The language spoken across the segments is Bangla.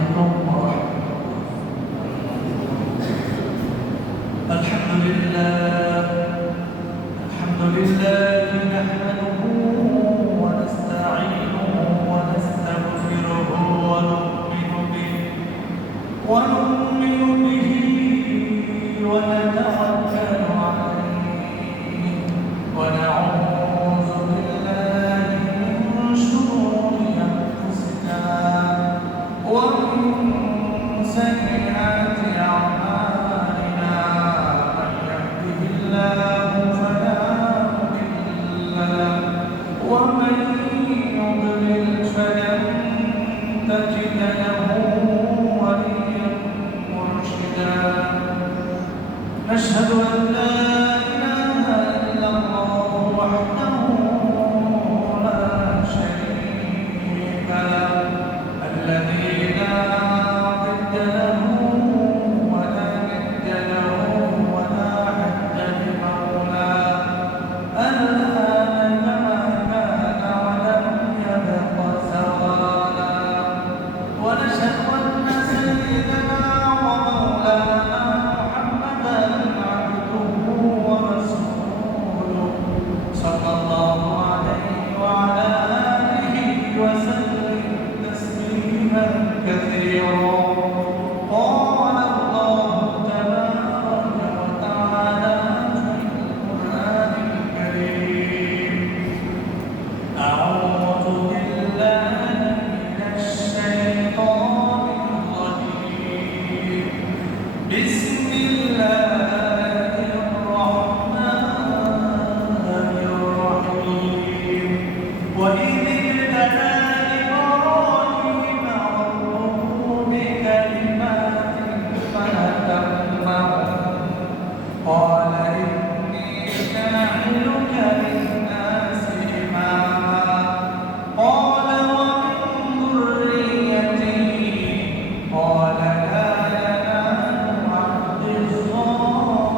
عليكم ورحمة الله. الحمد لله نحمده ونستعينه ونستغفره ونؤمن به ونتوكل عليه ونعوذ بالله من شرور أنفسنا ومن سيئات أعمالنا. من يهده الله فلا مضل له ومن يضلل فلن تجد له وليا مرشدا. نشهد أن لا إله إلا الله وحده لا شريك له الذي لا ضد له ولا ند له ولا حد لمولاه الآن كما كان ولم يبق زوالا. ونشهد أن سيدنا ومولانا محمدا عبده ورسوله صلى الله عليه وعلى آله وسلم تسليما كثيرا. قال الله تبارك وتعالى في القرآن الكريم: أعوذ بالله من الشيطان الرجيم. بسم الله الرحمن الرحيم. وإذ ابتلى إبراهيم ربه بكلمات فأتمهن قال إني جاعلك للناس إماما قال ومن ذريتي قال لا ينال عهد الظالمين.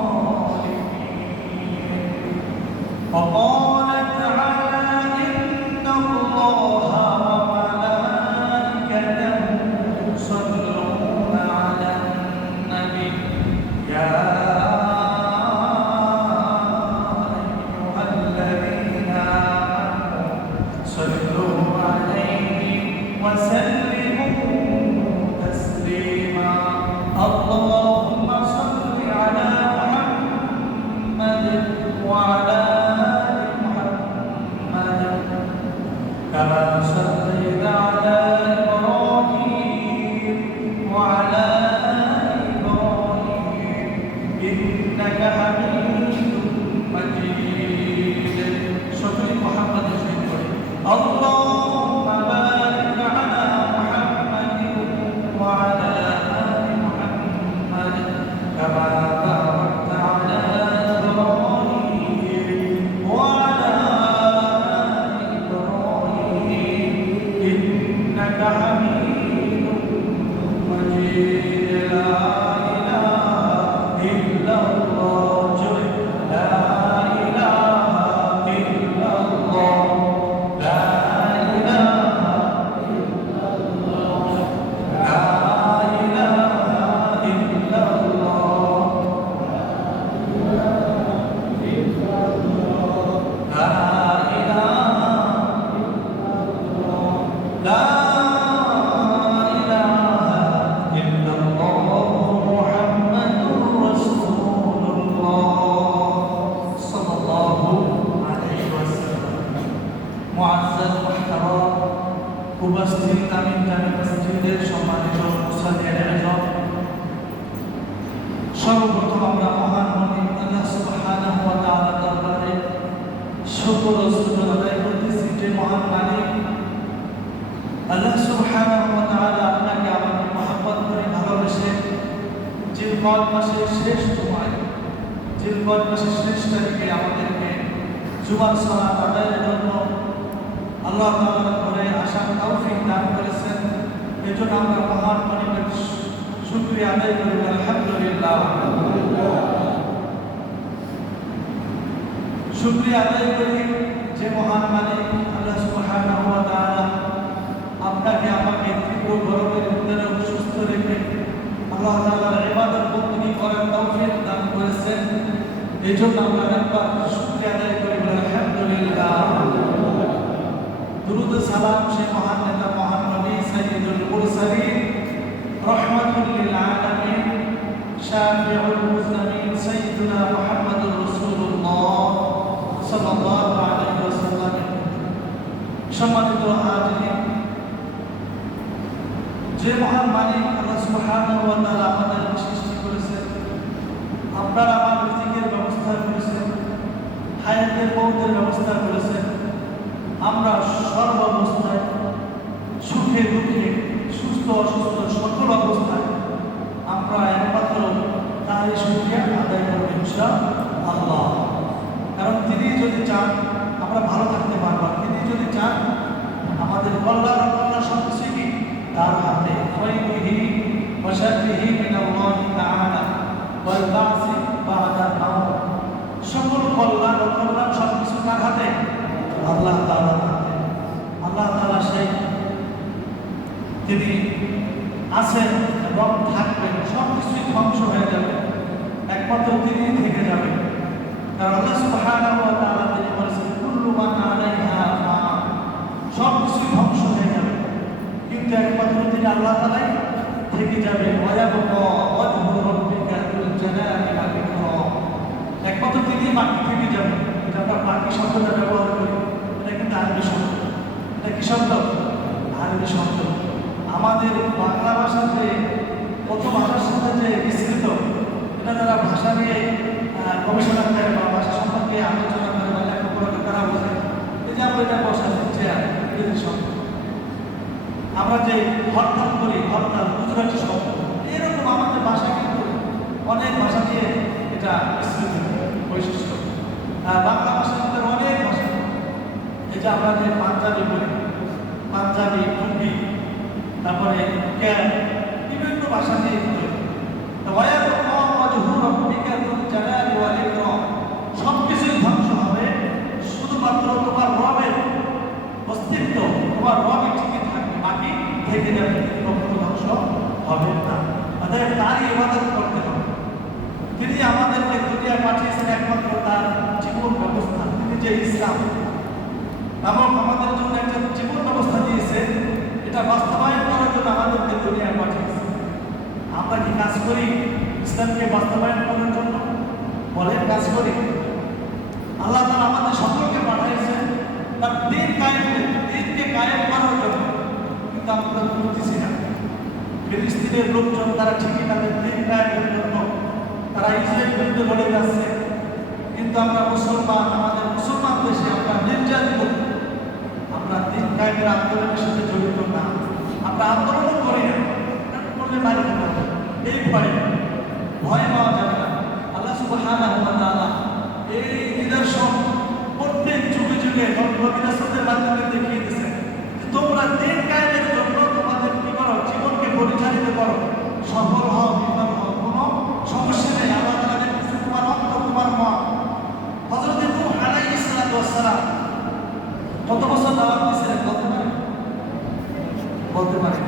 وقال تعالى: إن الله وملائكته يصلون على النبي يا أيها الذين آمنوا صلوا عليه وسلموا تسليما. اللهم صل على محمد وعلى آل محمد كما صليت على إبراهيم وعلى آل إبراهيم إنك حميد مجيد. شكر محمد شكرا. اللهم بارك على محمد وعلى آل محمد كما باركت على إبراهيم وعلى آل إبراهيم إنك حميد مجيد. لا إله إلا الله لا إله إلا الله لا إله إلا الله لا إله إلا الله لا إله لا إله إلا الله محمد رسول الله صلى الله عليه وسلم. মুআজ্জাজ মুহতারাম উপস্থিত আমিন জামে মসজিদের সম্মানিত মুসল্লিয়ানে আযম, সর্বপ্রথম আমরা মহান মনিব আল্লাহ সুবহানাহু ওয়া তাআলার দরবারে শুকর ও সুজুদ আদায় করতেছি যে মহান মালিক আল্লাহ সুবহানাহু ওয়া তাআলা আপনাকে আমাকে মহব্বত করে ভালোবেসে জিলকদ মাসের শেষ জুমায় জিলকদ মাসের শেষ তারিখে আমাদেরকে জুমার সালাত আদায়ের জন্য আল্লাহ তাআলার ঘরে আসার তৌফিক দান করেছেন। এজন্য আমরা মহান মালিকের শুকরিয়া আদায় করি। আলহামদুলিল্লাহ। শুকরিয়া আদায় করি যে মহান মালিক আল্লাহ সুবহানাহু ওয়া তাআলা আপনাকে আমাকে তীব্র গরমের ভিতরে তৌফিক দান করেছেন। এই জন্য আমরা একবার শুকরিয়া আদায় করি, আলহামদুলিল্লাহ। দুরূদ সালাম সেই মহান নেতা, মহান নবী সাইয়্যিদুল মুরসালিন, রাহমাতুল লিল আলামিন, শাফিউল মুজলামিন, সাইয়্যিদুনা মুহাম্মাদুর রাসূলুল্লাহ সাল্লাল্লাহু আলাইহি ওয়াসাল্লাম। সম্মানিত হাজিরিন, যে মহান মালিক আল্লাহ সুবহানাহু ওয়া তাআলা আমাদের সৃষ্টি করেছেন, আপনার আমার রিজিকের ব্যবস্থা করেছেন, হায়াতের মওতের ব্যবস্থা করেছেন, আমরা সর্বাবস্থায় সুখে দুঃখে সুস্থ অসুস্থ সকল অবস্থায় আমরা একমাত্র তারই শুকরিয়া আদায় করব ইনশাআল্লাহ। কারণ তিনি যদি চান আমরা ভালো থাকতে পারবো, তিনি যদি চান আমাদের কল্যাণ অকল্যাণ সবকিছু কি তার হাতে। খায়রিহি ওয়া শাররিহি মিনাল্লাহি তাআলা ওয়াল বা'সি বা'দাল মাউত। সকল কল্যাণ অকল্যাণ সবকিছু কার হাতে? আল্লাহ তাআলার হাতে। আল্লাহ তাআলা সেই তিনি আছেন এবং থাকবেন, সবকিছুই ধ্বংস হয়ে যাবে, একমাত্র তিনি থেকে যাবেন। কারণ আল্লাহ সুবহানাহু ওয়া তাআলা তিনি বলেছেন কুল্লু মান আলাইহা ফান, সবকিছুই ধ্বংস হয়ে যাবে, কিন্তু একমাত্র তিনি আল্লাহ তাআলাই থেকে যাবেন। ওয়া ইয়াবকা ওয়াজহু রাব্বিকা যুল জালালি ওয়াল ইকরাম, একমাত্র তিনি বাকি থেকে যাবেন। এটা আমরা বাকি শব্দটা ব্যবহার করি, এটা কিন্তু আরবি শব্দ। এটা কি শব্দ? আরবি শব্দ। আমাদের বাংলা ভাষাতে কত ভাষার সাথে যে মিশ্রিত, এটা যারা ভাষা নিয়ে গবেষণা করে বা ভাষা সম্পর্কে আলোচনা করে বা লেখাপড়া করে তারা বোঝে। এই যে আমরা এটা বসাচ্ছি চেয়ার, এই শব্দ। আমরা যে হরতাল করি, হরতাল গুজরাটি শব্দ, এরকম আমাদের ভাষা কিন্তু অনেক ভাষা দিয়ে এটা মিশ্রিত বৈশিষ্ট্য। বাংলা ভাষার মধ্যে অনেক ভাষা, এই যে আমরা যে পাঞ্জাবি বলি, পাঞ্জাবি, টুপি, তারপরে ক্যাব, বিভিন্ন ভাষা দিয়ে বলি। সবকিছুই ধ্বংস হবে, শুধুমাত্র তোমার রবের অস্তিত্ব, তোমার রবই ঠিকই থাকবে, বাকি থেকে যাবে, কখনো ধ্বংস হবে না। অতএব তারই ইবাদত করতে হবে। তিনি আমাদেরকে দুনিয়ায় পাঠিয়েছেন একমাত্র তার জীবন ব্যবস্থা, তিনি যে ইসলাম এবং আমাদের জন্য একটা জীবন ব্যবস্থা দিয়েছেন, এটা বাস্তবায়ন করার জন্য আমাদেরকে দুনিয়ায় পাঠিয়েছেন। আমরা কি কাজ করি ইসলামকে বাস্তবায়ন করার জন্য? বলেন, কাজ করি? আল্লাহ তাআলা আমাদের সকলকে পাঠিয়েছেন তার দিন কায়েমের, দিনকে কায়েম করার জন্য, কিন্তু আমরা করতেছি না। ফিলিস্তিনের লোকজন তারা ঠিকই তাদের দিন কায়েমের জন্য তারা ইসরায়েলের বিরুদ্ধে লড়ে যাচ্ছে, কিন্তু আমরা মুসলমান, আমাদের মুসলমান দেশে আমরা নির্যাতিত, আমরা দিন কায়েমের আন্দোলনের সাথে জড়িত না। আমরা আন্দোলন করি না, করলে মারি না, এই ভয় পাওয়া যাবে না। আল্লাহ সুবহানাহু ওয়া তাআলা এই নিদর্শন প্রত্যেক যুগে যুগে নবী-রাসূলদের মাধ্যমে দেখিয়ে দিয়েছেন। তোমরা দিন কায়েমের জন্য তোমাদের কি করো? জীবনকে পরিচালিত করো, সফল হও, বিফল হও, কোনো সমস্যা নেই। আল্লাহ তাআলা দেখতেছেন তোমার অন্তর, তোমার মন। হযরত নূহ আলাইহিস সালাতু ওয়াস সালাম কত বছর দাওয়াত দিয়েছিলেন বলতে পারেন? বলতে পারেন?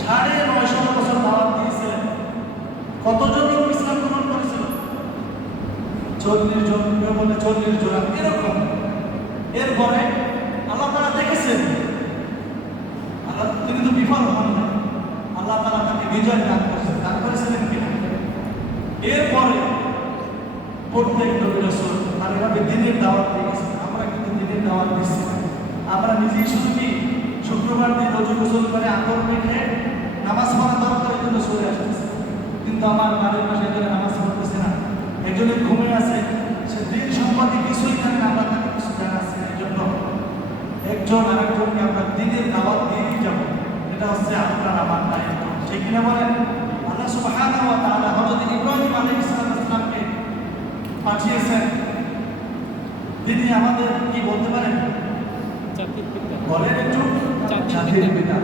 950 বছর দাওয়াত দিয়েছিলেন। কতজন লোক ইসলাম গ্রহণ করেছিল? 40 জন, কেউ বলে 40 জন, এরকম। এরপরে আল্লাহ তাআলা দেখেছেন, আল্লাহ তিনি তো বিফল হন না, আল্লাহ তাআলা তাকে বিজয় দান করেছেন, দান করেছিলেন কিনা? এরপরে প্রত্যেক নবী রাসূল তার এভাবে দ্বীনের দাওয়াত দিয়েছেন। আমরা কিন্তু দ্বীনের দাওয়াত দিচ্ছি না। আমরা নিজেই শুধু কি শুক্রবার দিন রোজা গোসল করে আতর মেখে নামাজ পড়া দরকারের জন্য চলে আসতেছে, কিন্তু আমার বাড়ির পাশে করে নামাজ পড়তেছে না, একজনে ঘুমিয়ে আছে, সে দিন সম্পর্কে কিছুই জানে না, আমরা তাকে কিছু জানাচ্ছি। এই জন্য একজন আরেকজনকে আমরা দিনের দাওয়াত দিয়েই যাবো, এটা হচ্ছে আপনার আমার দায়িত্ব, ঠিক কিনা বলেন? আল্লাহ সুবহানাহু ওয়া তাআলা হযরত ইব্রাহিম আলাইহিস সালামকে পাঠিয়েছেন, তিনি আমাদের কি বলতে পারেন? বলেন একটু, জাতির পিতা।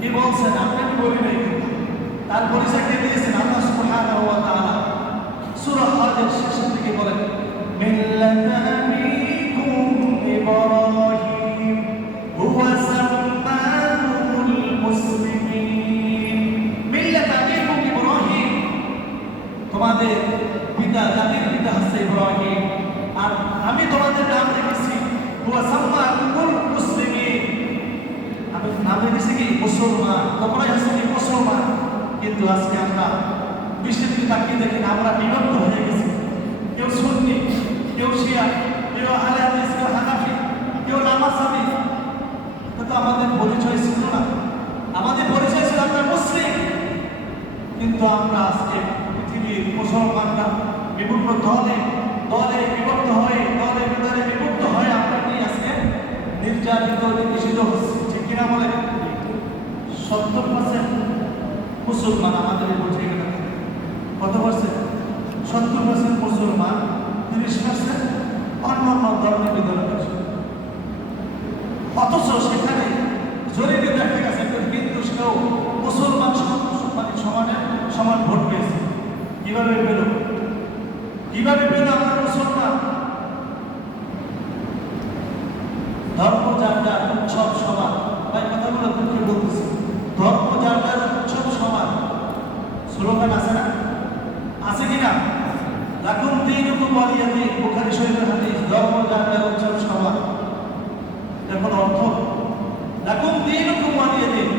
কি বলছেন? আপনাকে বলি নাই, তার পরিচয় কে দিয়েছেন? আল্লাহ সুবহানাহু ওয়া তাআলা সূরা হজের শেষের দিকে বলেন, মিল্লাতা আবিকুম ইব্রাহিম হুয়া সাম্মাকুমুল মুসলিমিন। মিল্লাতা আবিকুম ইব্রাহিম, তোমাদের মুসলমান, তোমরাই হচ্ছে কি মুসলমান। কিন্তু আজকে আমরা বিশ্বের দিকে তাকিয়ে দেখি আমরা বিভক্ত হয়ে গেছি। কেউ সুন্নি, কেউ শিয়া, কেউ আহলে হাদিস, কেউ হানাফি, কেউ নামাজি। কিন্তু আমাদের পরিচয় ছিল না, আমাদের পরিচয় ছিল আমরা মুসলিম। কিন্তু আমরা আজকে পৃথিবীর মুসলমানরা বিভিন্ন দলে দলে বিভক্ত হয়ে, দলে ভিতরে বিভক্ত হয়ে আমরা কি আজকে নির্যাতিত, নিষিদ্ধ হচ্ছে। ঠিক কিনা বলে? 70% মুসলমান আমাদের বলছে গেল। কত পার্সেন্ট? 70% মুসলমান, 30% অন্যান্য ধর্মের ভিতরে আছে। অথচ সেখানে জরিপে দেখা গেছে কিন্তু সেও মুসলমান সমান ভোট পেয়েছে। কিভাবে পেল? কিভাবে পেল আমরা মুসলমান? ধর্ম যার যার, উৎসব সমান। ভাই কথাগুলো তুমি বলতেছি, ধর্ম যার যার, উৎসব সমান। স্লোগান আছে না? আছে কিনা? লাকুম দীনুকুম ওয়ালিয়া দীন, বুখারী শরীফের হাদিস। ধর্ম যার যার, উৎসব সমান। এখন অর্থ লাকুম দীনুকুম ওয়ালিয়া দীন,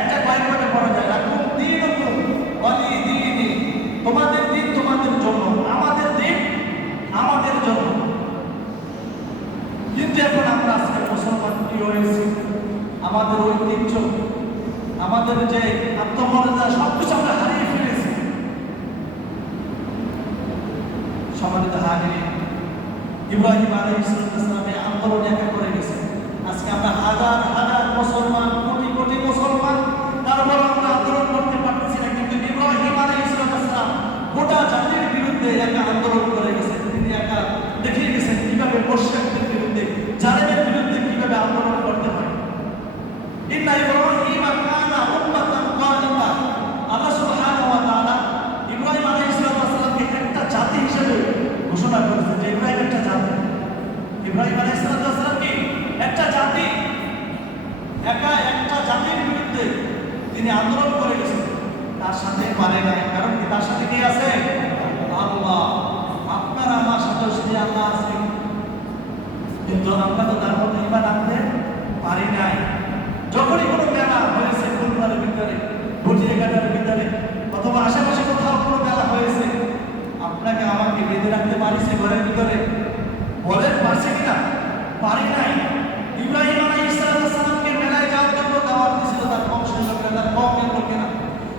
একটা কয়েকভাবে পড়া যায়। লাকুম দীনুকুম ওয়ালিয়া দীন, তোমাদের দিন তোমাদের জন্য, আমাদের দিন আমাদের জন্য। কিন্তু এখন আমরা আজকে মুসলমান কি হয়েছি? আমাদের ঐতিহ্য, আমাদের যে আত্মমর্যাদা সবকিছু আমরা হারিয়ে ফেলেছি। সম্মানিত হাজিরিন, ইব্রাহিম আলাইহিস সালামের আন্দোলন একা করে গেছে। আজকে আমরা হাজার হাজার মুসলমান, কোটি কোটি মুসলমান, তারপর আমরা আন্দোলন করতে পারতেছি না। কিন্তু ইব্রাহিম আলাইহিস সালাম গোটা জাতির বিরুদ্ধে একা আন্দোলন করে গেছে। তিনি একা দেখিয়ে গেছেন কিভাবে মুশরিকদের বিরুদ্ধে, জালেমের বিরুদ্ধে কিভাবে আন্দোলন করতে হয়। ইন্না ইব্রাহিম কানা উম্মাতান কানিতা, আল্লাহ সুবহানাহু ওয়া তাআলা ইব্রাহিম আলাইহিস সালামকে একটা জাতি হিসেবে ঘোষণা করেছেন যে ইব্রাহিম একটা জাতি। ইব্রাহিম আলাইহিস সালাম কি একটা জাতি, একা একটা জাতির বিরুদ্ধে তিনি আন্দোলন করে গেছেন। তার সাথে পারে নাই, কারণ কি তার সাথে কে আছে? আল্লাহ। আপনার আমার সাথে শুধু আল্লাহ আছে, কিন্তু আমরা তো তার মধ্যে ঈমান আনতে পারি নাই। যখনই কোনো মেলা হয়েছে ফুলবাড়ির ভিতরে, ভুটিয়াঘাটের ভিতরে, অথবা আশেপাশে কোথাও কোনো মেলা হয়েছে, আপনাকে আমাকে বেঁধে রাখতে পারিছে ঘরের ভিতরে? বলেন পারছে কিনা? পারি নাই। ইব্রাহিম আলাইহিস সালামকে মেলায় যাওয়ার জন্য দাওয়াত দিয়েছিল তার বংশের লোকেরা, তার কওমের লোকেরা।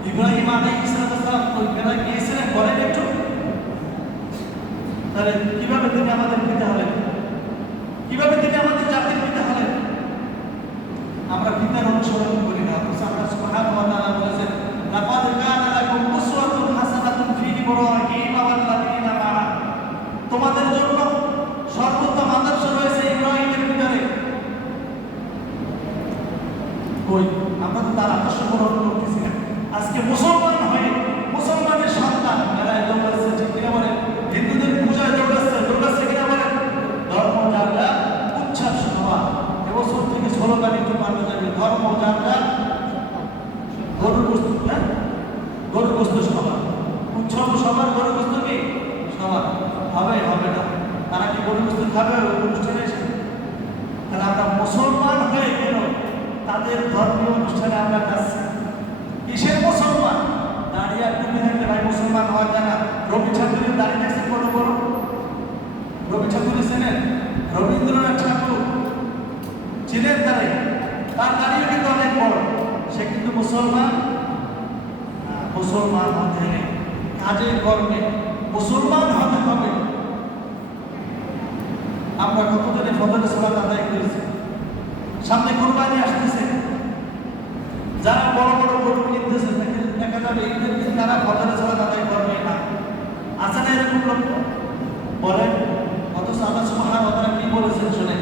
ইব্রাহিম আলাইহিস সালাম ওই মেলায় গিয়েছিলেন, বলেন একটু। তাহলে কিভাবে তিনি আমাদের পিতা হলেন? কিভাবে তিনি আমাদের জাতির পিতা হলেন? আমরা পিতার অনুসরণ করি না। আল্লাহ সুবহানাহু ওয়া তাআলা বলেছেন, লাকাদ কানা লাকুম উসওয়াতুন হাসানাতুন ফি ইব্রাহিম ওয়াল্লাযীনা মা'আ, তোমাদের জন্য সর্বোত্তম আদর্শ রয়েছে ইব্রাহিমের ভিতরে। কই আমরা তো তার আদর্শ গ্রহণ করতেছি না। আজকে মুসলমান হয়ে মুসলমানের সন্তান মেলায় দৌড়াচ্ছে, ঠিক কিনা বলেন? হিন্দুদের পূজায় দৌড়াচ্ছে কিনা বলেন? ধর্ম যার যার, উৎসব সমান। এবছর থেকে স্লোগান একটু পাল্টে যাবে, ধর্ম যার যার, গরুর বস্তু, হ্যাঁ গরুর বস্তু সমান, উৎসব সমান, গরুর বস্তু কি সমান? হবে না। তারা কি গরুর বস্তু খাবে অনুষ্ঠানে এসে? তাহলে আমরা মুসলমান হয়ে গেল তাদের ধর্মীয় অনুষ্ঠানে আমরা যাচ্ছি। কিসের মুসলমান? দাঁড়িয়ে আর টুপি থাকলে ভাই মুসলমান হওয়া যায় না। রবি ঠাকুরের দাঁড়িয়ে দেখছেন কত বড়? রবি ঠাকুরের চেনেন? রবীন্দ্রনাথ ঠাকুর চিনেন তারে? তার দাঁড়িয়ে কিন্তু অনেক বড়। সে কিন্তু মুসলমান। মুসলমান হতে গেলে কাজে কর্মে মুসলমান হতে হবে। আমরা কতজনে ফজরের সালাত আদায় করেছি? সামনে কুরবানি আসতেছে, যারা বড় বড় গরু কিনতেছে দেখা যাবে ঈদের দিন তারা ফজরের সালাত আদায় করবে না। আছে না এরকম লোক? বলেন। অথচ আল্লাহ সুবহানাহু ওয়া তাআলা কি বলেছেন শুনেন,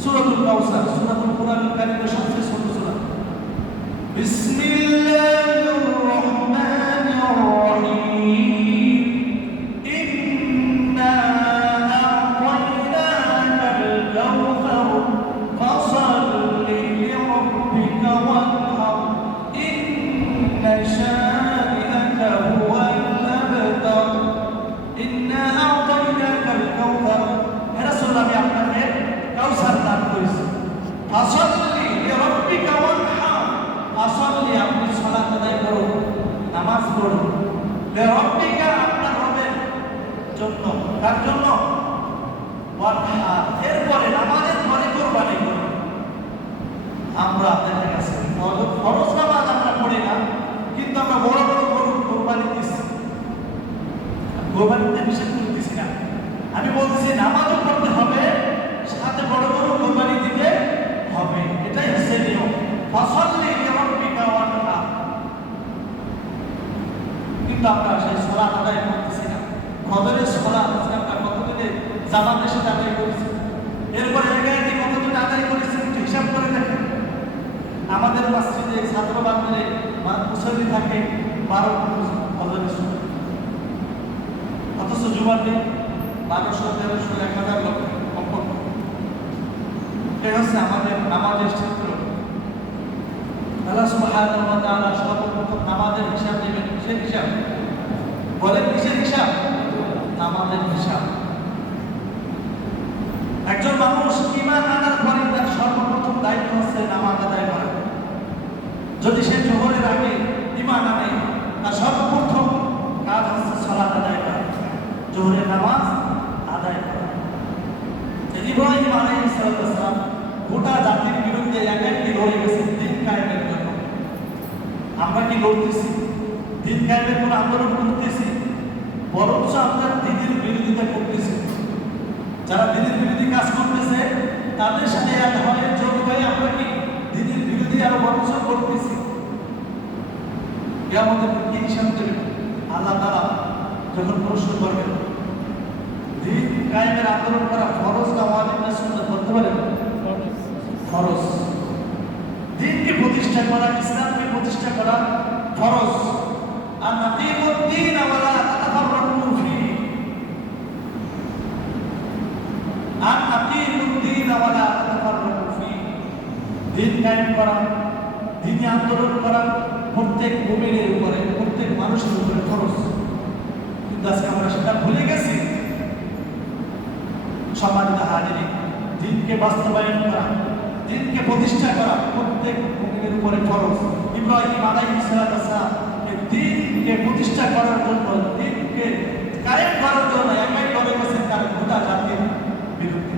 সূরাতুল কাউসার, সূরাতুল কুরআনুল কারীমের সবচেয়ে ছোট সূরা। বিসমিল্লাহির রাহমানির রাহিম, ইন্না আ'তাইনাকাল কাউসার ফাসাল্লি লিরাব্বিকা ওয়ানহার, ইন্না শানি'আকা হুয়াল আবতার। ইন্না আ'তাইনাকাল কাউসার, হে রাসূল আমি আপনাকে কাউসার দান করেছি। ফাসাল্লি লিরাব্বিকা ওয়ানহার, করুন লিরাব্বিকা, আপনার রবের জন্য। কার জন্য? ওয়ানহার, এরপরে নামাজের পরে কুরবানি করুন। আমরা দেখা গেছে ফরজ নামাজ আমরা পড়ি না, কিন্তু আমরা বড় বড় গরু কুরবানি দিচ্ছি। কুরবানিতে নিষেধ করতেছি না, আমি বলতেছি নামাজও পড়তে হবে, সাথে বড় বড় কুরবানি দিতে হবে। এটাই হচ্ছে নিয়ম। ফাসাল্লি লিরাব্বিকা ওয়ানহার। কিন্তু আমরা সেই সালাত আদায় করতেছি না। ফজরের সালাত আমরা কতদিনে জামাতের সাথে আদায় করেছি, এরপরে এগারোটি কতদিন আদায় করেছি হিসাব করে দেখেন। আমাদের মসজিদে ছাত্র বান্ধবে মুসল্লি থাকে 12 ফজরের সময়, অথচ জুমার দিন 1200, 1300, 1000 লোক কমপক্ষে। এটা হচ্ছে আমাদের নামাজের চিত্র। আল্লাহ সুবহানাহু ওয়া তাআলা সর্বপ্রথম নামাজের হিসাব নেবেন। কিসের হিসাব বলেন? কিসের হিসাব? নামাজের হিসাব। একজন মানুষ ঈমান আনার পরে তার সর্বপ্রথম দায়িত্ব হচ্ছে নামাজ আদায় করা। যদি সে জোহরের আগে ঈমান আনে, তার সর্বপ্রথম কাজ হচ্ছে সালাত আদায় করা, জোহরের নামাজ আদায় করা। ইব্রাহিম আলাইহিস সালাম গোটা জাতির বিরুদ্ধে একাকি লড়ে গেছে দিন কায়েমের জন্য। আমরা কি লড়তেছি? দিন কায়েমের কোনো আন্দোলন করতেছি? বরঞ্চ আমরা দিনের বিরোধিতা করতেছি। যারা দিনের বিরোধী কাজ করতেছে তাদের সাথে এক হয়ে যোগ হয়ে আমরা কি দিনের বিরোধী আরো বরঞ্চ করতেছি। আমাদের কি হিসাব দেবেন আল্লাহ তাআলা যখন প্রশ্ন করবেন? দিন কায়েমের আন্দোলন করা ফরজ না ওয়াজিব না সুন্নাত বলতে পারেন? ফরজ। দিনকে প্রতিষ্ঠা করা, ইসলামকে প্রতিষ্ঠা করা ফরজ। আর নাতিমুদ্দিন ওয়ালা তাতাফাররাকু ফিহি, আর নাতিমুদ্দিন ওয়ালা তাতাফাররাকু ফিহি, দিন কায়েম করা, দিনী আন্দোলন করা প্রত্যেক মুমিনের উপরে, প্রত্যেক মানুষের উপরে ফরজ। কিন্তু আজকে আমরা সেটা ভুলে গেছি। সম্মানিত হাজিরিন, দিনকে বাস্তবায়ন করা, দিনকে প্রতিষ্ঠা করা প্রত্যেক মুমিনের উপরে ফরজ। ইব্রাহিম আলাইহিস সালাম দিনকে প্রতিষ্ঠা করার জন্য, দিনকে কায়েম করার জন্য একাই লড়ে গেছেন তার গোটা জাতির বিরুদ্ধে।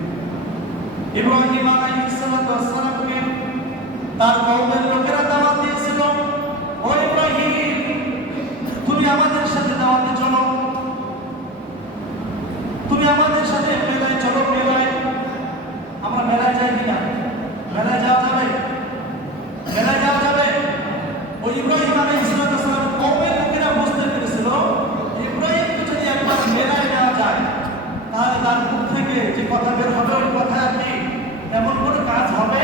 ইব্রাহিম আলাইহিস সালামকে তার কওমের লোকেরা দাওয়াত দিয়েছিল, ও ইব্রাহিম, তুমি আমাদের সাথে দাওয়াতে চলো, তুমি আমাদের সাথে মেলায় চলো। মেলায় আমরা মেলায় যাই কিনা? মেলায় যাওয়া যাবে? মেলায় যাওয়া যাবে? ওই ইব্রাহিম আলাইহিস সালাম কওমের লোকেরা বুঝতে পেরেছিল ইব্রাহিমকে যদি একবার মেলায় নেওয়া যায় তাহলে তার মুখ থেকে যে কথা বের হবে ওই কথা আর কি তেমন কোনো কাজ হবে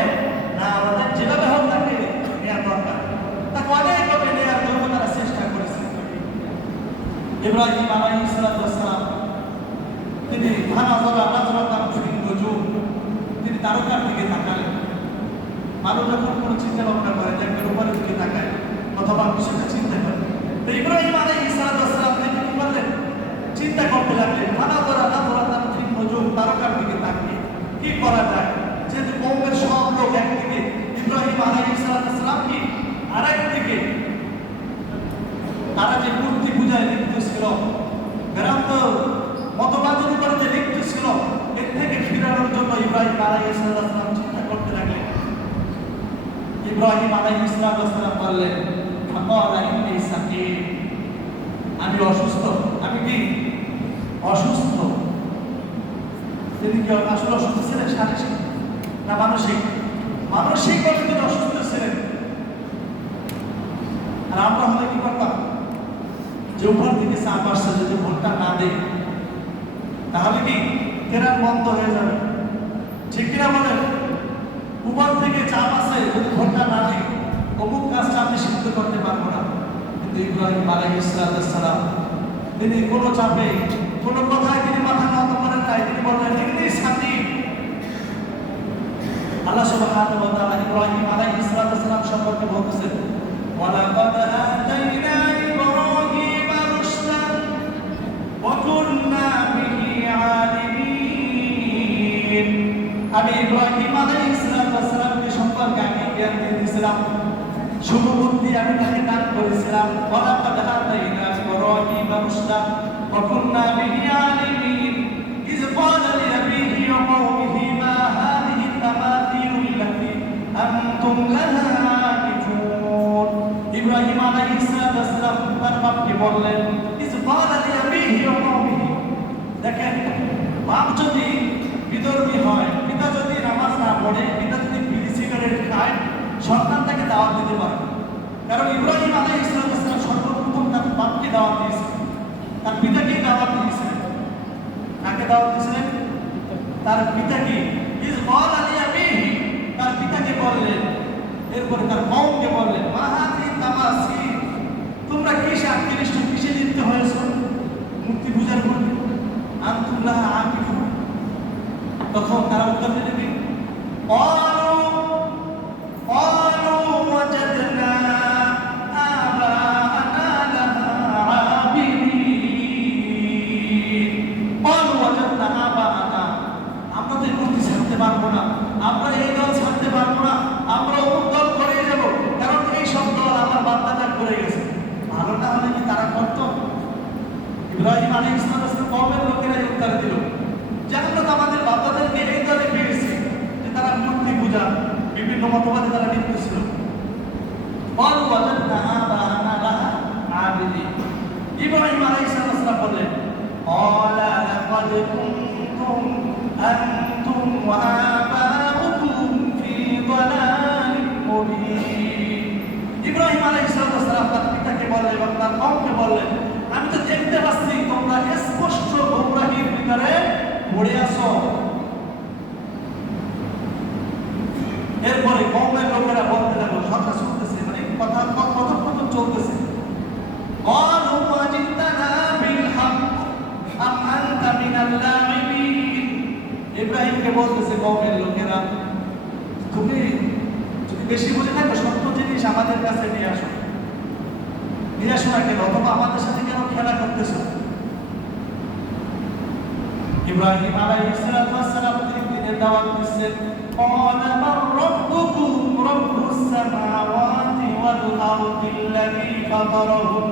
না। আমাদের যেভাবে হোক তাকে নেওয়া দরকার। তাকে অনেকভাবে নেওয়ার জন্য তারা চেষ্টা করেছে। ইব্রাহিম আলাইহিস সালাম তিনি তিনি তারকার দিকে তাকালেন। মানুষ যখন কোনো চিন্তা ভাবনা করে দেখবেন উপরের দিকে তাকায় অথবা বিষয়টা চিন্তা করে। তো ইব্রাহিম আলাইহিস সালাম তিনি কি করলেন? চিন্তা করতে লাগলেন তারকার দিকে তাকিয়ে কি করা যায়। যেহেতু কওমের সব লোক একদিকে, ইব্রাহিম আলাইহিস সালাম কি আরেক দিকে। তারা যে মূর্তি পূজায় লিপ্ত ছিল, ভ্রান্ত মতবাদের উপরে যে লিপ্ত ছিল, এর থেকে ফিরানোর জন্য ইব্রাহিম আলাইহিস সালাম চিন্তা করতে লাগলেন। ইব্রাহিম আলাইহিস সালাম বললেন, আমি অসুস্থ। আমি কি অসুস্থ? তিনি কি আসলে অসুস্থ ছিলেন? শারীরিক না মানসিক? মানসিকভাবে তিনি অসুস্থ ছিলেন। আর আমরা হলে কি করতাম? যে উপর দিকে চাপ আসছে, যদি ভোটটা না দেয় তাহলে কি কেরান বন্ধ হয়ে যাবে। ঠিক কিনা বলেন? উপর থেকে চাপ আছে, যদি ভোটটা না দেয় অমুক কাজটা আপনি সিদ্ধ করতে পারবো না। কিন্তু ইব্রাহিম আলাইহিস সালাম তিনি কোনো চাপে, কোনো কথায় তিনি মাথা নত করেন নাই। তিনি বললেন ইন্নী সাকিম। আল্লাহ সুবহানাহু ওয়া তাআলা ইব্রাহিম আলাইহিস সালাম সম্পর্কে বলতেছেন, ওয়ালাকাদ আতাইনা ইব্রাহিমা রুশদান ওয়া কুননা বিহি আলিমিন। আমি ইব্রাহিম আলাইহিস সালামকে সম্পর্কে আমি জ্ঞান দিয়েছিলাম শুভ বুদ্ধি আমি তাকে দান করেছিলাম। ওয়ালাকাদ আতাইনা ইব্রাহিমা রুশদা ওয়া কুননা বিহি আলিমিন ইয ক্বালা লিআবিহি ওয়া কওমিহি মা হাযিহি তামাথিলু আল্লাতী আনতুম লাহা আকিফুন। ইব্রাহিম আলাইহিস সালাম তার বাপকে বললেন, ইয ক্বালা লিআবিহি ওয়া কওমিহি, দেখেন বাপ যদি বিধর্মী হয়, পিতা যদি নামাজ না পড়ে, পিতা যদি বিড়ি সিগারেট খায়, সন্তান তাকে দাওয়াত দিতে পারে। কারণ ইব্রাহিম আলাইহিস সালাম সর্বপ্রথম তার বাপকে দাওয়াত দিয়েছিলেন, তার পিতাকে দাওয়াত দিয়েছিলেন। কাকে দাওয়াত দিয়েছিলেন? তার পিতাকে। ইয ক্বালা লিআবিহি, তার পিতাকে বললেন। এরপরে তার কওমকে বললেন, মা হাযিহি তামাসিল, তোমরা কিসে আকৃষ্ট, কিসে লিপ্ত হয়েছো? মূর্তি পূজার করবে। আনতুম লাহা আকিফুন। তখন তারা উত্তর দিলেন কি? قالوا وجدنا آباءنا لها عابدين। قالوا وجدنا آباءنا, আমরা তো এই মূর্তি ছাড়তে পারবো না, আমরা এই দল ছাড়তে পারবো না, আমরা অমুক দল করে যাব, কারণ এই সব দল আমার বাপ দাদা করে গেছে। ভালো না হলে কি তারা করতো? ইব্রাহিম আলাইহিস সালাম কওমের লোকেরা উত্তর দিল যে আমরা তো আমাদের বাপ দাদাদেরকে এই দলে পেয়েছি যে তারা মূর্তি পূজা বিভিন্ন মতবাদে তারা লিপ্ত ছিল। قالوا وجدنا آباءنا لها عابدين। ইব্রাহিম আলাইহিস সালাম বললেন, قال لقد كنتم أنتم وآباؤكم في ضلال مبين। ইব্রাহিম আলাইহিস সালাম তার পিতাকে বললেন এবং তার কওমকে বললেন, আমি তো দেখতে পাচ্ছি তোমরা স্পষ্ট গোমরাহির ভিতরে পড়ে আছো। এরপরে কওমের লোকেরা বলতে লাগলো, কথা শুনতেছে, মানে কথোপকথন চলতেছে। قالوا وجئتنا بالحق أم أنت من اللاعبين। ইব্রাহিমকে বলতেছে কওমের লোকেরা, তুমি যদি বেশি বুঝে থাকো সত্য জিনিস আমাদের কাছে নিয়ে আসো না কেন, অথবা আমাদের সাথে কেন খেলা করতেছো? ইব্রাহিম আলাইহিস সালাম তিনি দিনের দাওয়াত দিচ্ছেন। قال من ربكم رب السماوات والأرض الذي فطرهم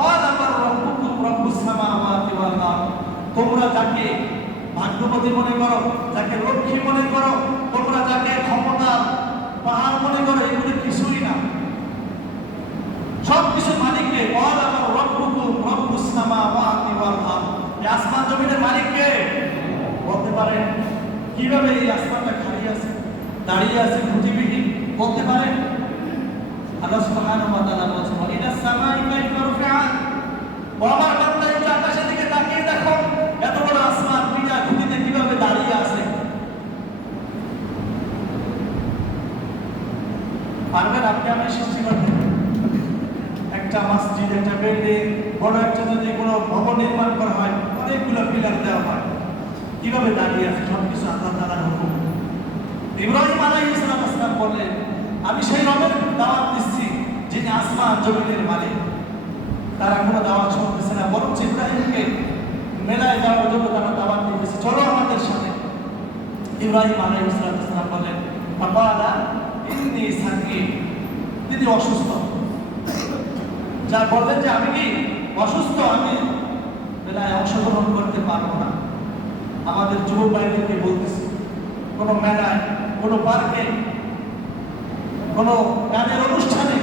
قال من ربكم رب السماوات والأرض। তোমরা যাকে ভাগ্যবতী মনে করো, যাকে লক্ষ্মী মনে করো, তোমরা যাকে ক্ষমতার পাহাড় মনে করো, এগুলো কিছুই না। সব কিছু মালিককে। قال من ربكم رب السماوات والأرض। এই আসমান জমিনের মালিক কে? বলতে পারেন? কিভাবে এই আসমানটা খালি আছে, দাঁড়িয়ে আছে, খুঁটিবিহীন, বলতে পারেন? আল্লাহ সুবহানাহু ওয়া তাআলা বলেছেন, ওয়াইলা সামাই কাইফা রুফিআত। ও আমার বান্দা, একটু আকাশের দিকে তাকিয়ে দেখো, এত বড় আসমান বিনা খুঁটিতে কিভাবে দাঁড়িয়ে আছে। পারবেন আপনি আমি সৃষ্টি করতে? একটা মসজিদ, একটা বিল্ডিং, বড় একটা যদি কোনো ভবন নির্মাণ করা হয়, অনেকগুলো পিলার দেওয়া হয়, কিভাবে দাঁড়িয়ে আছে? সবকিছু আল্লাহ তাআলার হুকুম। ইব্রাহিম আলাইহিস সালাম বললেন, আমি সেই রবের দাওয়াত দিচ্ছি যিনি আসমান জমিনের মালিক। তারা কোনো দাওয়াত শুনতেছে না, বরং ইব্রাহিমকে মেলায় যাওয়ার জন্য তারা দাওয়াত দিতেছে, চলো আমাদের সাথে। ইব্রাহিম আলাইহিস সালাম বললেন, ফাকালা ইন্নী সাকিম, তিনি অসুস্থ। যা বললেন যে আমি কি অসুস্থ, আমি মেলায় অংশগ্রহণ করতে পারবো না। আমাদের যুব ভাইদেরকে বলতেছি, কোনো মেলায়, কোনো পার্কে, কোনো গানের অনুষ্ঠানে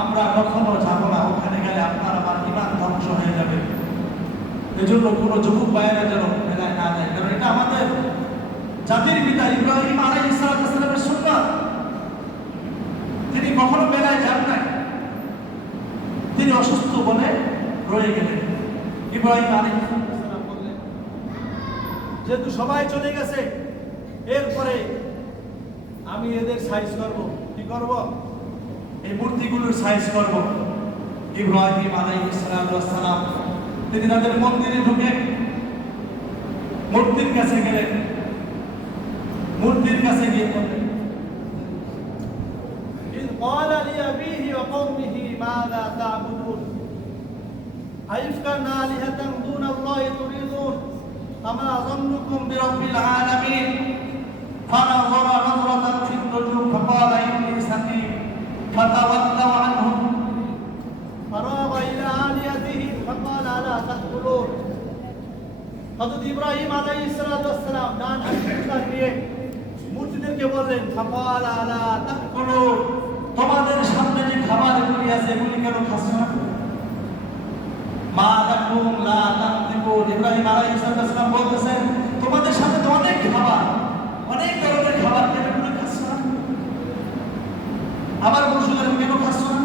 আমরা কখনো যাব না। ওখানে গেলে আপনার আমার ঈমান ধ্বংস হয়ে যাবে। এজন্য কোনো যুবক ভাইয়েরা যেন মেলায় না যায়, কারণ এটা আমাদের জাতির পিতা ইব্রাহিম আলাইহিস সালামের সুন্নাত। তিনি কখনো মেলায় যান নাই, তিনি অসুস্থ বলে রয়ে গেলেন। ইব্রাহিম আলাইহিস সালাম বললেন, যেহেতু সবাই চলে গেছে, এরপরে আমি এদের সাইজ করব। কি করব? এই মূর্তিগুলোর সাইজ করব। ইব্রাহিম আলাইহিস সালাম তিনি তাদের মন্দিরে ঢুকে মূর্তির কাছে গেলেন। মূর্তির কাছে গিয়ে বললেন, إذ قال لأبيه وقومه ماذا تعبدون أئفكا آلهة دون الله تريدون فما ظنكم برب العالمين فنظر نظرة في النجوم فقال إني سقيم হযরত ইব্রাহিম আলাইহিস সালাম ডান হাত নিয়ে মূর্তিদেরকে বললেন ফাকালা আলা তাকুলু, তোমাদের সামনে যে খাবারগুলি আছে এগুলি কেন খাচ্ছ না? মা লাকুম লা তানতিকুন, ইব্রাহিম আলাইহিস সালাম বলতেছেন তোমাদের সামনে তো অনেক খাবার, অনেক ধরনের খাবার, কেন এগুলো খাচ্ছ না? আবার বলছিলেন কেন খাচ্ছ না?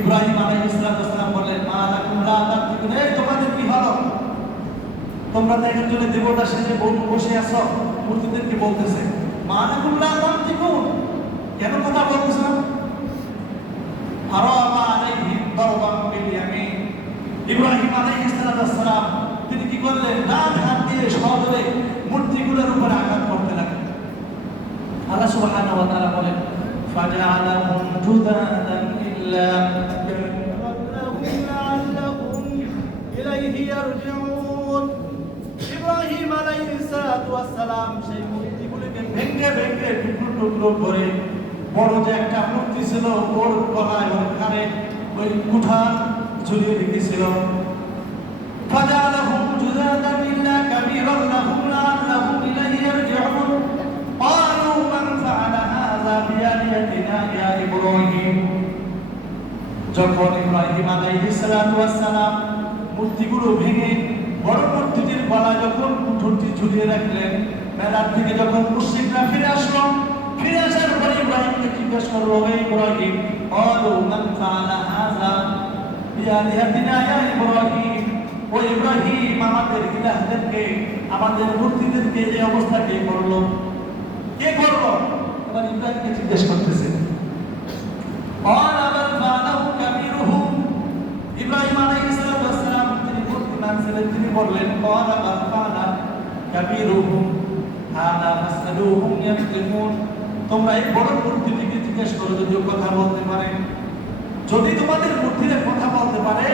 ইব্রাহিম আলাইহিস সালাম বললেন মা লাকুম লা তানতিকুন, এই তোমাদের কি হলো? তোমরা তো একজনের দেবতা সেজে বসে আছো। মূর্তিদেরকে বলতেছে মা লাকুম লা তানতিকুন, কেন কথা বলতেছ না? ফারামা আলাইহিম দারবান বিল ইয়ামিন, ইব্রাহিম আলাইহিস সালাম তিনি কি করলেন? ডান হাত দিয়ে সজোরে মূর্তিগুলোর উপরে আঘাত করতে লাগলেন। আল্লাহ সুবহানাহু ওয়া তাআলা বলেন ফাজআলাহুম জুদাদান ইল্লা লাআল্লাহুম ইলাইহি ইয়ারজিউন। ইব্রাহিম আলাইহিস সালাম সেই মূর্তিগুলোকে ভেঙে ভেঙে টুকরো টুকরো করে বড় যে একটা মূর্তি ছিল ওর গলায় ওখানে ওই কুঠার ঝুলিয়ে রেখেছিল। ফাজআলাহুম জুদাদান ইল্লা কাবীরান লাহুম লাআল্লাহুম ইলাইহি ইয়ারজিউন ক্বালু মান ফাআলা হাযা বিআলিহাতিনা ইয়া ইব্রাহিম। যখন ইব্রাহিম আলাইহিস সালাম মূর্তিগুলো ভেঙে বড় মূর্তিটির গলায় যখন কুঠারটি ঝুলিয়ে রাখলেন, মেলার থেকে যখন মুশরিকরা ফিরে আসলো, ফিরে আসার পরে ইব্রাহিমকে জিজ্ঞেস করলো হে ইব্রাহিম ক্বালু মান ফাআলা হাযা বিআলিহাতিনা ইয়া ইব্রাহিম, ও ইব্রাহিম আমাদের ইলাহদেরকে, আমাদের মূর্তিদেরকে এই অবস্থা কে করলো? কে করলো? এবার ইব্রাহিমকে জিজ্ঞেস করতেছে। ক্বালা বাল ফাআলাহু কাবীরুহুম, ইব্রাহিম আলাইহিস সালাম তিনি বুদ্ধিমান ছিলেন, তিনি বললেন ক্বালা বাল ফাআলা কাবীরুহুম হাদা ফাসআলুহুম ইয়ানতিকুন, তোমরা এই বড় মূর্তিটিকে জিজ্ঞেস করো যদি কথা বলতে পারে। যদি তোমাদের মূর্তিরা কথা বলতে পারে,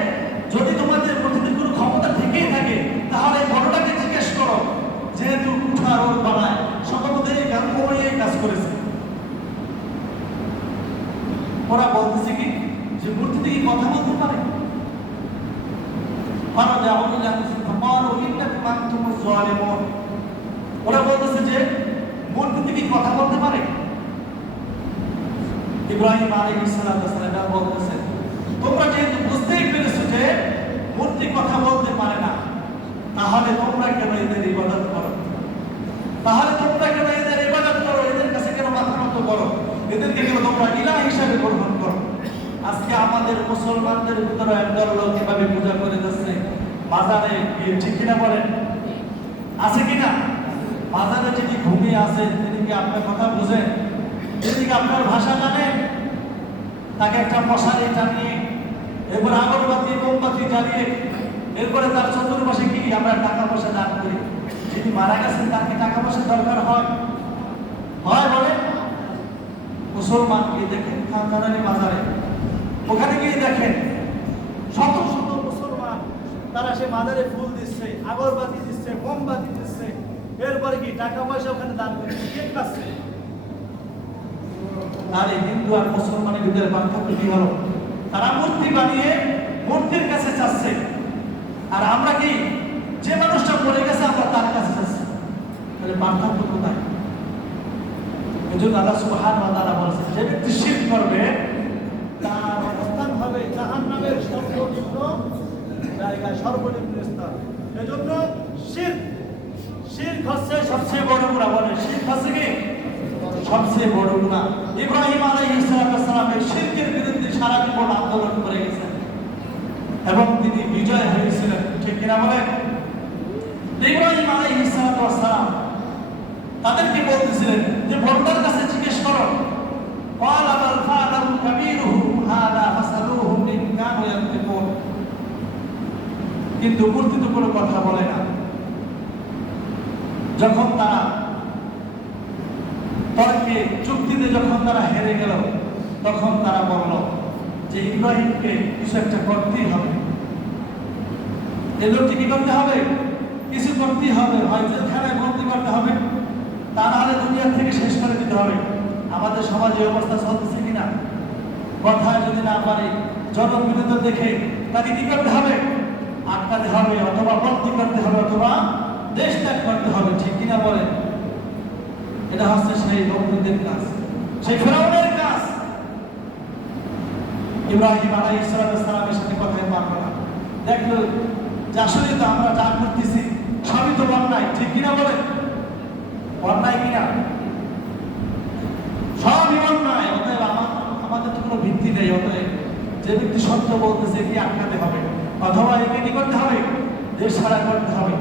যদি তোমাদের মূর্তিদের কোনো ক্ষমতা থেকেই থাকে, তাহলে বড়টাকে জিজ্ঞেস করো, যেহেতু কুঠার ওর বানায় সম্ভবত এই কাজ করেছে। ওরা বলতেছে কি যে মূর্তিটি কি কথা বলতে পারে? ওরা বলতেছে যে মূর্তিটি কি কথা বলতে পারে? ইব্রাহিম আলাইহিস সালাম বলতেছে তোমরা যেহেতু বুঝতেই পেরেছো যে মূর্তি কথা বলতে পারে না, তাহলে তোমরা কেন এদের ইবাদত করো? তাহলে তোমরা কেন এদের ইবাদত করো? এদের কাছে কেন মাথা নত করো? এদেরকে কেন তোমরা ইলাহ হিসাবে গ্রহণ করো? আজকে আমাদের মুসলমানদের ভিতরে একদল লোক কিভাবে পূজা করে যাচ্ছে মাজারে গিয়ে, ঠিক কিনা বলেন? আছে কিনা? মাজারে যিনি ঘুমিয়ে আছে তিনি কি আপনার কথা বুঝেন? তিনি কি আপনার ভাষা জানেন? তাকে একটা মশারি টানিয়ে, এরপর আগরবাতি মোমবাতি জ্বালিয়ে, এরপরে তার চতুর্পাশে কি আমরা টাকা পয়সা দান করি। যিনি মারা গেছেন তাকে টাকা পয়সা দরকার হয়? হয় বলে? মুসলমান গিয়ে দেখেন খানখানারি মাজারে, ওখানে গিয়ে দেখেন শত শত মুসলমান তারা সে মাজারে ফুল দিচ্ছে, আগরবাতি দিচ্ছে, মোমবাতি দিচ্ছে, এরপরে কি টাকা পয়সা ওখানে দান করছে। কে পাচ্ছে? আর এই হিন্দু আর মুসলমানের ভিতরে পার্থক্য কি হলো? তারা মূর্তি বানিয়ে মূর্তির কাছে চাচ্ছে, আর আমরা কি যে মানুষটা পড়ে গেছে আমরা তার কাছে চাচ্ছি। তাহলে পার্থক্য কোথায়? এজন্য আল্লাহ সুবহানাহু ওয়া তাআলা বলেছেন যে ব্যক্তি শিরক করবে তার অবস্থান হবে জাহান্নামের সর্বনিম্ন জায়গায়, সর্বনিম্ন স্তর। এজন্য শিরক হচ্ছে সবচেয়ে বড় গুনাহ। বলে শিরক হচ্ছে কি সবচেয়ে বড় গুনাহ। ইব্রাহিম আলাইহিস সালামের শিরকের বিরুদ্ধে সারা জীবন আন্দোলন করে গেছেন এবং তিনি বিজয় হয়েছিলেন, ঠিক কিনা বলেন? ইব্রাহিম আলাইহিস সালাম তাদেরকে বলতেছিলেন যে বড়টার কাছে জিজ্ঞেস করো, ক্বালা বাল ফাআলাহু কাবীরুহুম হাদা ফাসআলুহুম ইন কানু ইয়ানতিকুন। কিন্তু মূর্তি তো কোনো কথা বলে না। যখন তারা তর্কে চুক্তিতে যখন তারা হেরে গেল, তখন তারা বলল যে ইব্রাহিমকে কিছু একটা করতেই হবে, এই লোকটি কি করতে হবে? কিছু করতেই হবে, হয় জেলখানায় বন্দী করতে হবে, তা নাহলে দুনিয়া থেকে শেষ করে দিতে হবে। আমাদের সমাজে অবস্থা চলতেছে কিনা? কথায় যদি না পারে, জনবিরোধ দেখে তাকে কি করতে হবে? আটকাতে হবে, অথবা বন্দী করতে হবে, অথবা দেশ ত্যাগ করতে হবে, ঠিক কিনা বলেন? এটা হচ্ছে সেই লোকদের কাজ, সেই ফেরাউনের কাজ। ইব্রাহিম আলাইহিস সালামের সাথে কথাই পারবে না, দেখলো যে আসলে তো আমরা যা করতেছি সবই তো অন্যায়, ঠিক কিনা বলেন? অন্যায় কিনা? সবই অন্যায়। অতএব আমাদের তো কোনো ভিত্তি নেই। অতএব যে ব্যক্তি সত্য বলতেছে একে আটকাতে হবে, অথবা একে কি করতে হবে? দেশ ছাড়া করতে হবে।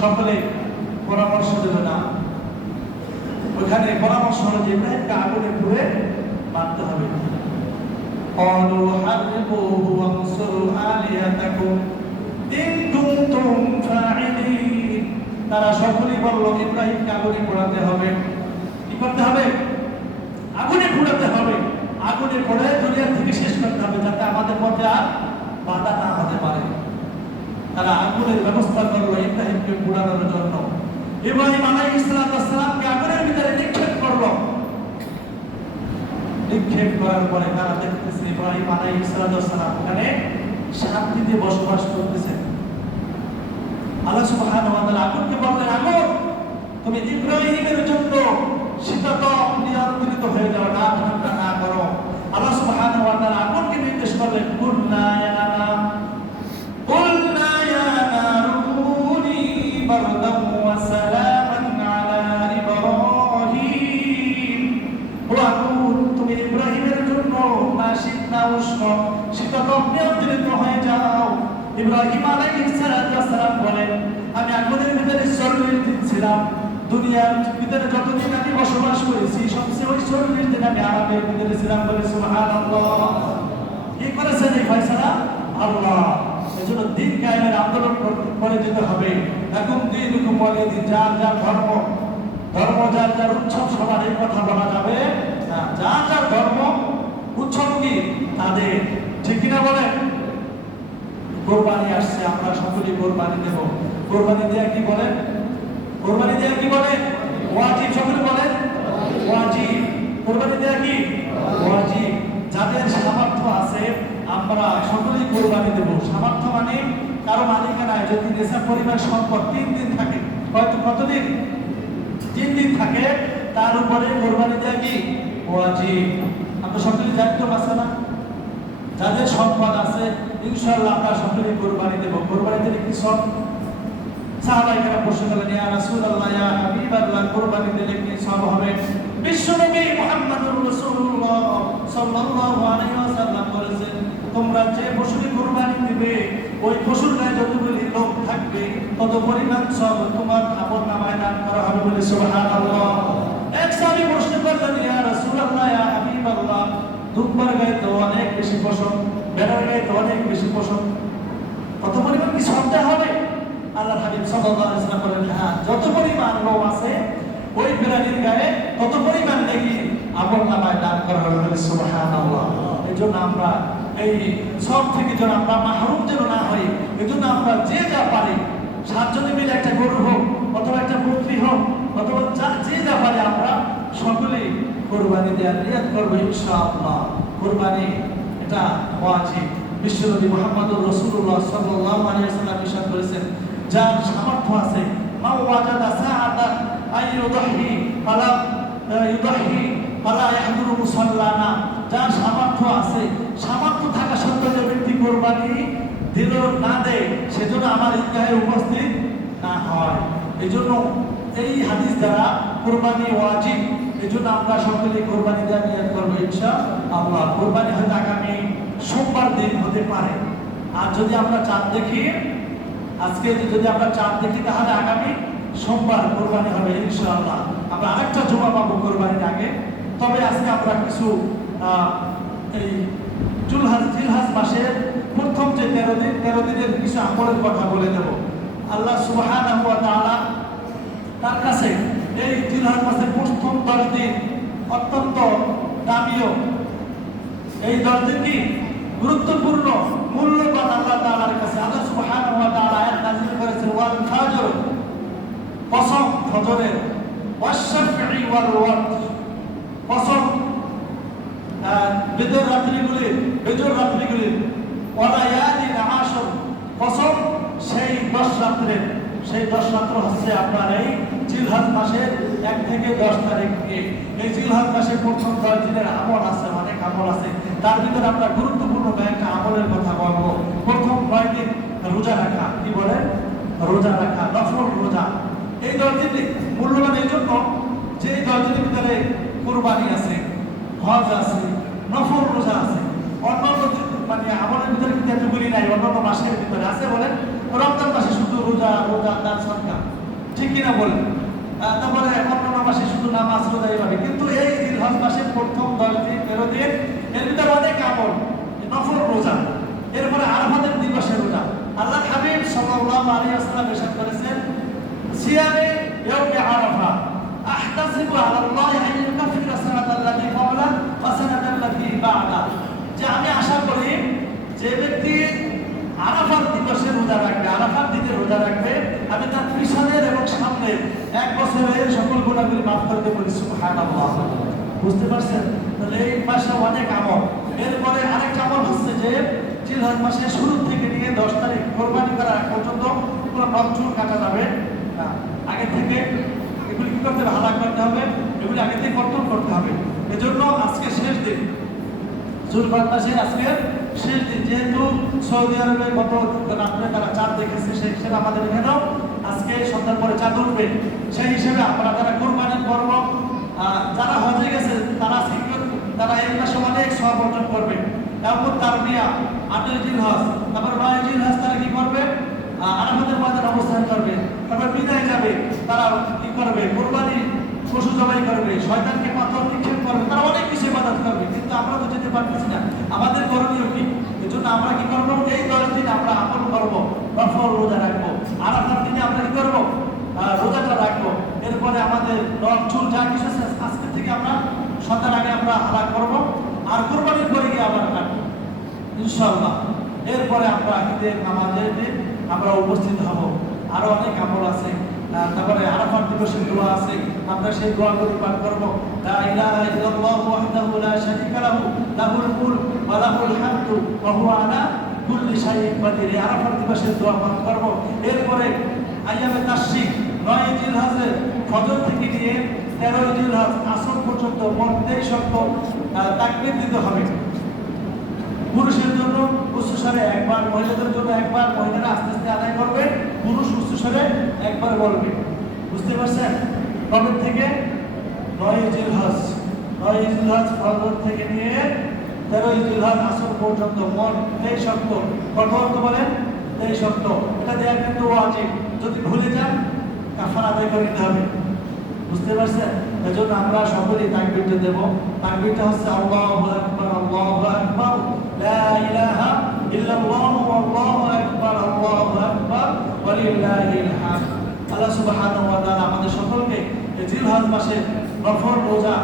সকলে পরামর্শ দেবে না, ওখানে পরামর্শ হলো যে ইব্রাহিমকে আগুনে পুড়ে মারতে হবে। قالوا حرقوه وانصروا آلهتكم إن كنتم فاعلين। তারা সকলেই বলল ইব্রাহিমকে আগুনে পোড়াতে হবে। কি করতে হবে? আগুনে পোড়াতে হবে। আগুনে পোড়ে দুনিয়া থেকে শেষ করতে হবে, যাতে আমাদের পথে আর বাধা না হতে পারে। তারা আগুনের ব্যবস্থা করলো ইব্রাহিমকে পোড়ানোর জন্য। ইব্রাহিম আলাইহিস সালামকে আগুনের ভিতরে নিক্ষেপ করলো। নিক্ষেপ করার পরে তারা দেখতেছে ইব্রাহিম আলাইহিস সালাম ওখানে শান্তিতে বসবাস করতেছেন। আল্লাহ সুবহানাহু ওয়া তাআলা আগুনকে বললেন, আগুন তুমি ইব্রাহিমের জন্য শীততাপ নিয়ন্ত্রিত হয়ে যাও, না ঠান্ডা না করো। আল্লাহ সুবহানাহু ওয়া তাআলা আগুনকে নির্দেশ করলেন, কুল্লা ইয়া নারুকুনি বারদান ওয়া সালামান আলা ইব্রাহিম। ও আগুন তুমি ইব্রাহিমের জন্য না শীত না উষ্ণ, শীততাপ নিয়ন্ত্রিত হয়ে যাও। ইব্রাহিম আলাইহিস সালাম বলেন, আমি আগুনের ভিতরে 40 দিন ছিলাম। দুনিয়ার ভিতরে যতদিন আমি বসবাস করেছি সবচেয়ে ওই 40 দিন আমি আরামের ভিতরে ছিলাম। বলে সুবহানাল্লাহ। কি করেছেন এই ফয়সালা? আল্লাহ। এজন্য দিন কায়েমের আন্দোলন করে যেতে হবে। এখন দিনুকুম ওয়ালিদিন, যার যার ধর্ম, যার যার উৎসব সবার এই কথা বলা যাবে না। যার যার ধর্ম উৎসব কি তাদের, ঠিক কিনা বলেন? কোরবানি আসছে, আমরা সকলেই কোরবানি দেব। কোরবানি দেয়া কি বলেন? কোরবানি দেয়া কি বলেন? ওয়াজিব। সকলে বলেন ওয়াজিব। কোরবানি দেয়া কি ওয়াজিব। যাদের সামর্থ্য আছে আমরা সকলেই কোরবানি দেব। সামর্থ্য মানে কারো মালিকানায় যদি নেশা পরিমাণ সম্পদ 3 দিন থাকে, হয়তো কতদিন? 3 দিন থাকে, তার উপরে কোরবানি দেয়া কি ওয়াজিব। আমরা সকলেই দায়িত্ব আছে না? যাদের সম্পদ আছে ইনশাআল্লাহ আমরা সকলেই কোরবানি দেব। কোরবানি দিলে কি সব? সাহাবায়ে প্রশ্ন করলেন, ইয়া রাসূলুল্লাহ, ইয়া হাবিবাল্লাহ, কোরবানি দিলে কি সব হবে? বিশ্বনবী মুহাম্মদুর রাসূলুল্লাহ সাল্লাল্লাহু আলাইহি ওয়াসাল্লাম বলেছেন, তোমরা যে পশুর কোরবানি দিবে ওই পশুর গায়ে যতগুলি লোম থাকবে তত পরিমাণ সব তোমার আমলনামায় দান করা হবে। বলে সুবহানাল্লাহ। এক সাহাবী প্রশ্ন করলেন, ইয়া রাসূলুল্লাহ, ইয়া হাবিবাল্লাহ, দুম্বার গায়ে তো অনেক বেশি পশম, ভেড়ার গায়ে তো অনেক বেশি পশম, কত পরিমাণ কি সবটা হবে? আল্লাহর হাবিব সাল্লাল্লাহু আলাইহি ওয়াসাল্লাম বলেন, হ্যাঁ, যত পরিমাণ লোম আছে ওই প্রাণীর গায়ে তত পরিমাণ নাকি আমলনামায় দান করা হবে। বলে সুবহানাল্লাহ। এজন্য আমরা এই সব থেকে যেন আমরা মাহরুম যেন না হই, এজন্য আমরা যে যা পারি 7 জনে মিলে একটা গরু হোক, অথবা একটা বকরি হোক, অথবা যে যা পারি আমরা সকলেই কোরবানি দেওয়ার নিয়ত করবো ইনশাআল্লাহ। কোরবানি এটা ওয়াজিব। বিশ্বনবী মুহাম্মদুর রাসূলুল্লাহ সাল্লাল্লাহু আলাইহি ওয়াসাল্লাম ইরশাদ করেছেন, যার সামর্থ্য আছে মা ওয়াজাদা সাআতান আইয়ুদাহি ফালা ইয়াহদুরু মুসাল্লানা, যার সামর্থ্য আছে, সামর্থ্য থাকা সত্ত্বেও যে ব্যক্তি কোরবানি দিল না দেয় সেজন্য আমার ঈদগাহে উপস্থিত না হয়। এজন্য এই হাদিস দ্বারা কোরবানি ওয়াজিব। এজন্য আমরা সকলে কোরবানি দেওয়ার নিয়ত করবো ইনশাআল্লাহ। কোরবানি হয়তো আগামী সোমবার দিন হতে পারে, আর যদি আমরা চাঁদ দেখি, আজকে যদি আমরা চাঁদ দেখি তাহলে আগামী সোমবার কোরবানি হবে ইনশাআল্লাহ। আমরা আরেকটা জমা পাবো কোরবানির আগে। তবে আজকে আমরা কিছু এই জিলহজ মাসের প্রথম যে 13 দিনের কিছু আমলের কথা বলে দেব। আল্লাহ সুবহানাহু ওয়া তাআলা তার কাছে এই জিলহজ মাসের প্রথম 10 দিন অত্যন্ত দামিও। এই 10 দিন কি গুরুত্বপূর্ণ, মূল্যবান আল্লাহ তাআলার কাছে। আল্লাহ সুবহানাহু ওয়া তাআলা আয়াত নাযিল করেছেন, ওয়াল ফাজর, কসম ফজরের, ওয়াশ-শাফঈ ওয়াল ওয়াতর, কসম বেজর রাত্রিগুলির, ওয়া লায়ালিন আশর, কসম সেই 10 রাত্রে, সেই 10 রাত্র হচ্ছে আপনার এই জিলহজ মাসের 1 থেকে 10 তারিখ নিয়ে। এই জিলহজ মাসের প্রথম 10 দিনের আমল আছে, অনেক আমল আছে। তার ভিতরে আমরা গুরুত্বপূর্ণ কয়েকটা আমলের কথা বলবো। প্রথম 9 দিন রোজা রাখা, কি বলে? রোজা রাখা, নফল রোজা। এই 10 দিন মূল্যবান এই জন্য যে এই 10 দিনের ভিতরে কুরবানি আছে, হজ আছে, নফল রোজা আছে। অন্যান্য মানে আমলের ভিতরে কিন্তু এতগুলি নাই, অন্যান্য মাসের ভিতরে আছে। বলেন রমজান মাসে শুধু রোজা, রোজা দান সদকা, ঠিক কিনা বলেন? তারপরে অন্যান্য মাসে শুধু নামাজ রোজা এইভাবে। কিন্তু এই জিলহজ মাসের প্রথম 10 দিন 13 দিন এর ভিতরে অনেক আমল, নফল রোজা। এরপরে আরাফাতের দিবসের রোজা। আল্লাহ হাবিব সাল্লাল্লাহু আলাইহি ওয়াসাল্লাম ইরশাদ করেছেন, সিয়ামে ইয়াউমে আরাফা আহতাসিবু আলা আল্লাহি আন ইউকাফিরা সানাতাল্লাতী ক্বাবলা ওয়া সানাতাল্লাতী বা'দা। যে আমি আশা করি যে ব্যক্তি আরাফাত দিবসে রোজা রাখবে, আরাফাত দিনে রোজা রাখবে, আমি তার পিছনের এবং সামনের 1 বছরের সকল গুনাহগুলি মাফ করে দেব। সুবহানাল্লাহ। বুঝতে পারছেন? তাহলে এই মাসে অনেক আমল। এরপরে আরেকটা আমল হচ্ছে যে জিলহজ মাসের শুরু থেকে নিয়ে 10 তারিখ কোরবানি করার আগ পর্যন্ত পুরো নখচুল কাটা যাবে না। আগে থেকে এগুলি কি করতে হবে? হালাক করতে হবে, এগুলি আগে থেকে কর্তন করতে হবে। এজন্য আজকে শেষ দিন, জুলহজ মাসের আজকে শেষ দিন। যেহেতু সৌদি আরবে গত রাত্রে তারা চাঁদ দেখেছে, সেই হিসেবে আমাদের এখানেও আজকে সন্ধ্যার পরে চাঁদ উঠবে। সেই হিসেবে আমরা যারা কোরবানি করব, যারা হজে গেছে তারা এই মাসে অনেক সওয়াব অর্জন করবে। তারপর তারবিয়া 8 জিলহজ, তারপর 9 জিলহজ তারা কি করবে? আরাফাতের ময়দানে অবস্থান করবে। তারপর বিদায় যাবে, তারা কি করবে? কোরবানি পশু জবাই করবে, শয়তানকে পাথর নিক্ষেপ করবে, তারা অনেক কিছু ইবাদত করবে। কিন্তু আমরা তো যেতে পারতেছি না। আমাদের করণীয় কি? এজন্য আমরা কি করব? এই 10 দিন আমরা আমল করব, নফল রোজা রাখবো। আরাফার দিনে আমরা কি করব? রোজাটা রাখবো। এরপরে আমাদের নখ চুল যা কিছু আছে আজকে থেকে আমরা সন্ধ্যার আগে আমরা হালাক করব, আর কোরবানির পরে গিয়ে আবার কাটবো ইনশাআল্লাহ। এরপরে আমরা ঈদের নামাজের দিন আমরা উপস্থিত হব। আরো অনেক আমল আছে। তারপরে আরাফাত দিবসের দোয়া আছে, আমরা সেই দোয়াগুলি পাঠ করব। লা ইলাহা ইল্লাল্লাহু ওয়াহদাহু লা শারীকা লাহু লাহুল মুলক ওয়া লাহুল হামদু ওয়া হুয়া আলা কুল্লি শাইইন কাদির। আরাফাত দিবসের দোয়া পাঠ করব। এরপরে আইয়ামে তাশরিক 9 জিলহজের ফজর থেকে নিয়ে 13 জিলহজ আসর পর্যন্ত মোট 23 ওয়াক্ত তাকবীর দিতে হবে। পুরুষের জন্য উচ্চস্বরে একবার, মহিলাদের জন্য একবার। মহিলারা আস্তে আস্তে আদায় করবে, পুরুষ উচ্চস্বরে একবার বলবে। বুঝতে পারছেন? কবে থেকে? 9 জিলহজ। 9 জিলহজ ফজর থেকে নিয়ে 13 জিলহজ আসর পর্যন্ত মোট 23 ওয়াক্ত। কত ওয়াক্ত বলেন? 23 ওয়াক্ত। এটা দেয়া কিন্তু ওয়াজিব। যদি ভুলে যান কাফারা আদায় করে নিতে হবে। বুঝতে পারছেন? এজন্য আমরা সকলেই তাকবীরটা দেব। তাকবীরটা হচ্ছে আল্লাহু আকবার, আল্লাহু আকবার, লা ইলাহা ইল্লাল্লাহু আল্লাহু আকবার, আল্লাহু আকবার ওয়া লিল্লাহিল হামদ। আল্লাহ সুবহানাহু ওয়া তাআলা আমাদের সকলকে এই জিলহজ মাসের নফল রোজা,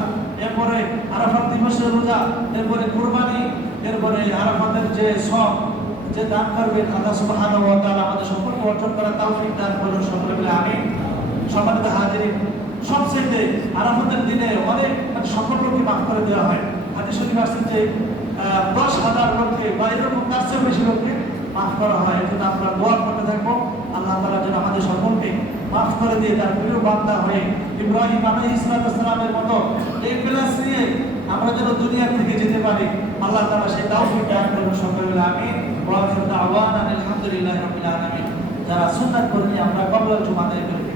এরপরে আরাফাত দিবসের রোজা, এরপরে কুরবানি, এরপরে আরাফাতের যে সওয়াব যে দান করবেন, আল্লাহ সুবহানাহু ওয়া তাআলা আমাদের সকলকে অর্জন করার তৌফিক দান করুন। সকলে বলে আমিন। সম্মানিত হাজিরিন, সবচেয়ে আরাফাতের দিনে অনেক সকল লোককে মাফ করে দেওয়া হয়। হাদিস শরীফ আসছে যে 10,000 লোককে বা এরকম তার চেয়ে বেশি লোককে মাফ করা হয়। এজন্য আমরা দোয়া করতে থাকবো আল্লাহ তাআলা যেন আমাদের সকলকে মাফ করে দিয়ে তার প্রিয় বান্দা হয়ে ইব্রাহিম আলাইহিস সালামের মতো এই ক্লাস নিয়ে আমরা যেন দুনিয়া থেকে যেতে পারি। আল্লাহ তাআলা সেই তৌফিক দান করুন। সকলে বলে আমিন। ওয়া আখিরু দাওয়ানা আলহামদুলিল্লাহি রাব্বিল আলামিন। যারা সুন্নাত করি আমরা কবুল জুমা আদায় করি।